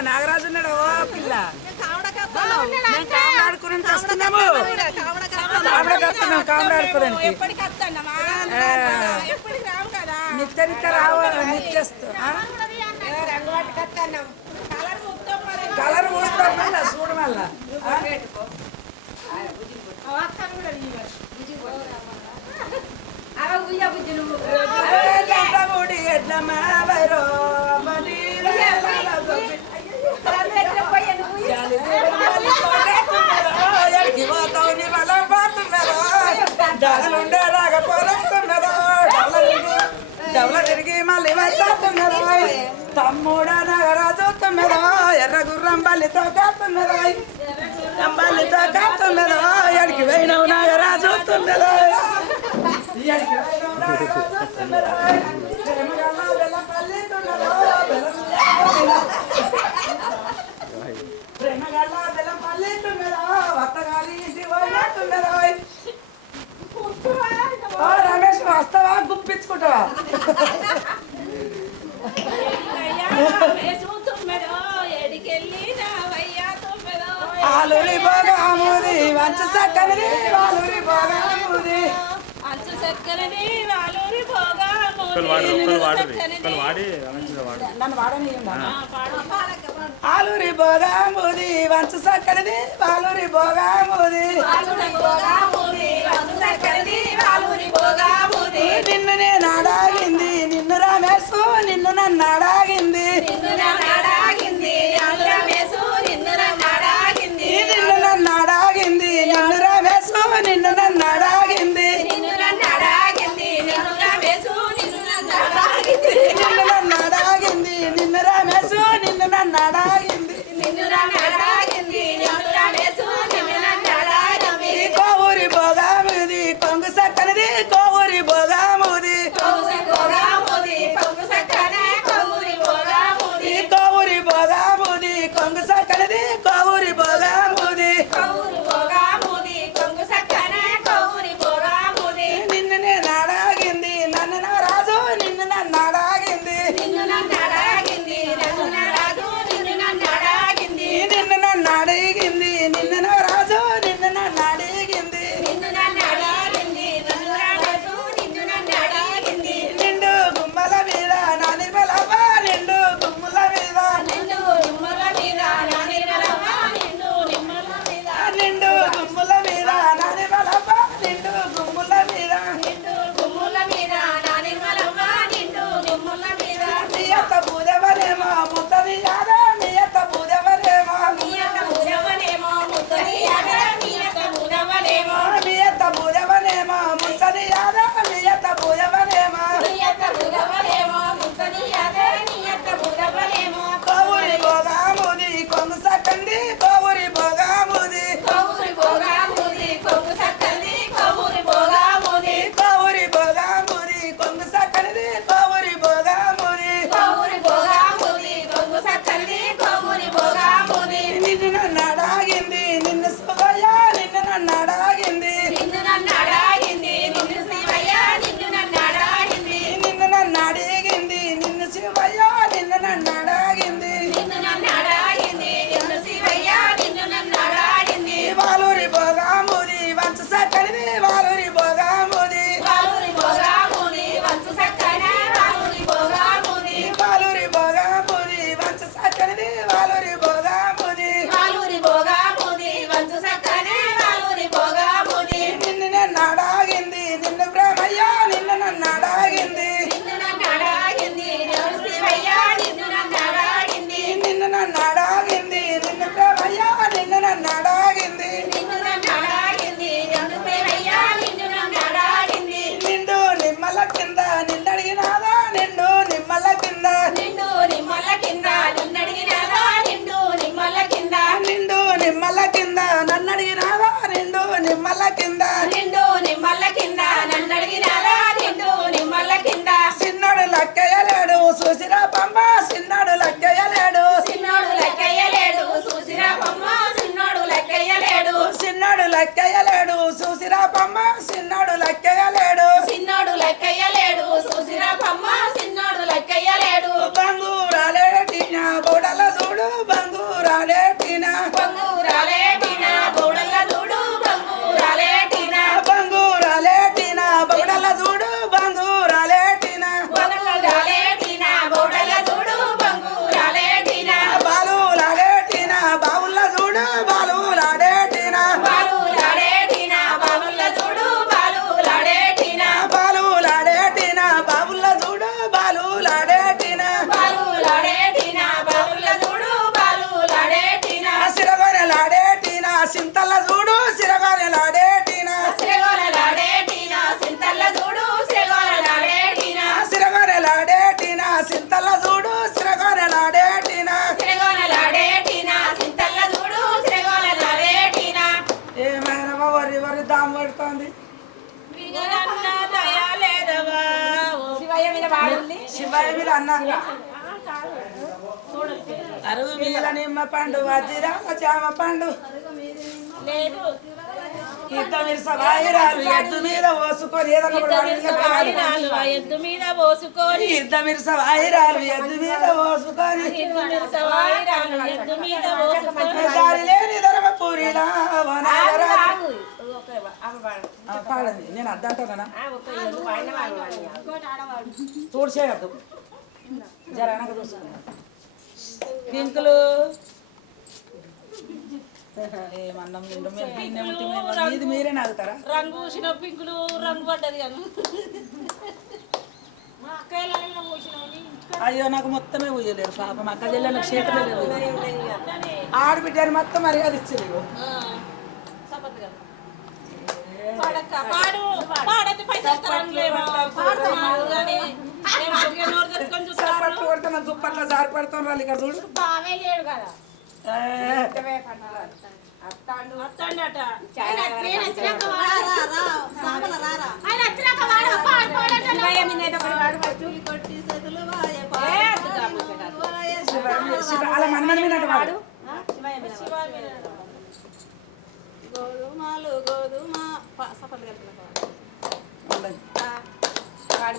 ఉన్నాడు? నాగరాజు ఉన్నాడు? ఓ పిల్ల. మేము కామెడీ ఆడుకోవడానికి వస్తున్నాము. కామెడీ వస్తున్నాం కామెడీ ఆడుకోవడానికి ఎప్పటికి వస్తానమ్మా ఎప్పటికి రావు కదా. నిత్య నిత్య రావాలి నిత్యస్తు ఆ? రంగు పట్టుకు వస్తాను కలర్ పూస్తాం మళ్ళా చూడు మళ్ళా. ఎడ్లమ్మ వైరో ప్రేమగల్ల వెల్లపల్లితున్నదో ప్రేమగల్ల వెల్లపల్లితున్నదో వత్తగారి ఇంటి పోయినట్టున్నదో ఓ రమేష్ వస్తావా? గుప్పించుకుంటావా? ఒక్కరు వాడు ఒక్కరు వాడి మంచిగా వాడు నన్ను వాడని ఆలూరి బోగాముది వంచ చక్కనిది ఆలూరి బోగాముది forward, but I లెక్కయ్యలేడు చూసిరా పమ్మ చిన్న శివాయ మీద అన్న. అరుగు మీద నిమ్మ పండు వజ్రామ చామ పండు. లేదు. ఎద్దు మీద పోసుకొని ఎద్దు మీద పోసుకొని. ఎద్దు మీద ఎద్దు మీద ఎద్దు మీద పోసుకొని. లేని ధర్మపురిలా పాడండి నేను అద్దంటానా తూడ్చేయద్దు జర వెనక చూసుకున్నా పింకులు నిండు మీరు నాగుతారా రంగు పూసిన పింకులు రంగు పడ్డది అయ్యో నాకు మొత్తమే పూయలేరు పాపం. అక్క చెల్లెలకు చేతులు లేవు. ఆడబిడ్డని మొత్తం మర్యాద ఇచ్చేది పాడక్క పాడు పాడైతే పైసలు చప్పట్లు కొడితే మన దుప్పట్లో జారి పడుతాం రాళ్ళు ఇక్కడ చూడు. బావే లేడు కదా. అలా మనమని వినట్టు వాడు. గోధుమలు గోధుమ. పాడు పాడు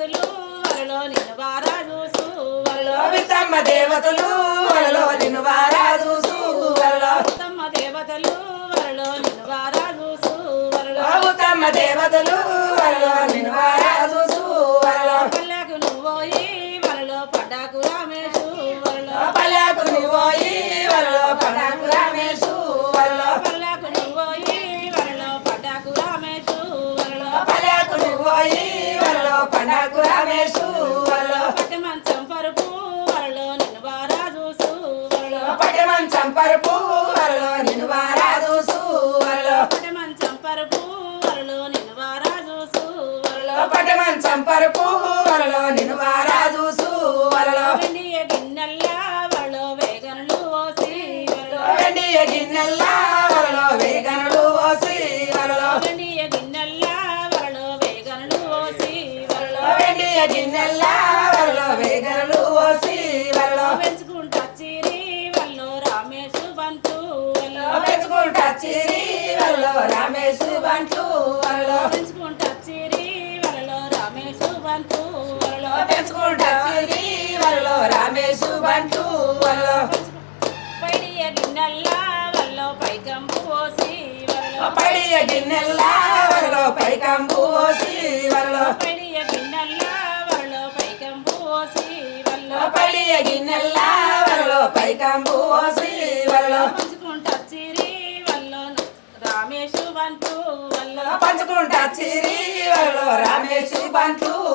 దేవతలు వరలో నిన్ను వారా చూసు వరలో విత్తమ్మ దేవతలు వరలో నిన్ను వారా చూసు వరలో ఉత్తమ్మ దేవతలు వరలో నిన్ను వారా చూసు వరలో ఉత్తమ్మ దేవతలు వరలో bantu.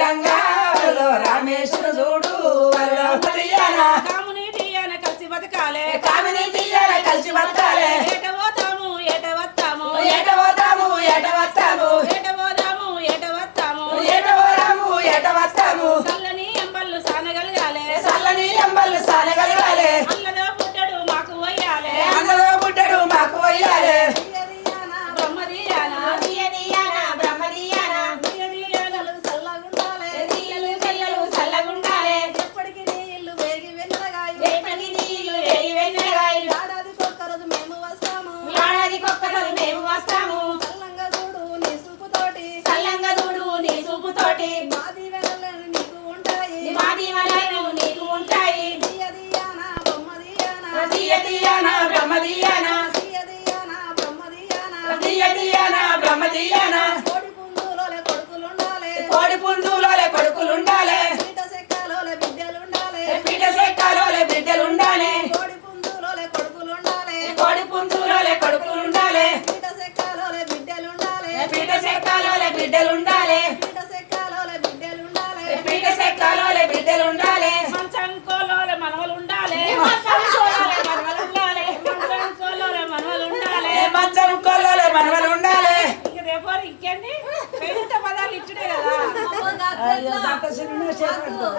గంగా రామేశ్వర చూడు బిడ్డలు ఉండాలి పీట చెక్కలోలే బిడ్డలు ఉండాలి మంచంకోలోలే మనవలు ఉండాలి మంచం కొల్లోలే మనవలు ఉండాలి ఇంక రేపు ఇంకేంది పెద్ద పదాలు ఇచ్చుడే కదా. అయ్యో, అంత చిన్న చేసినాం.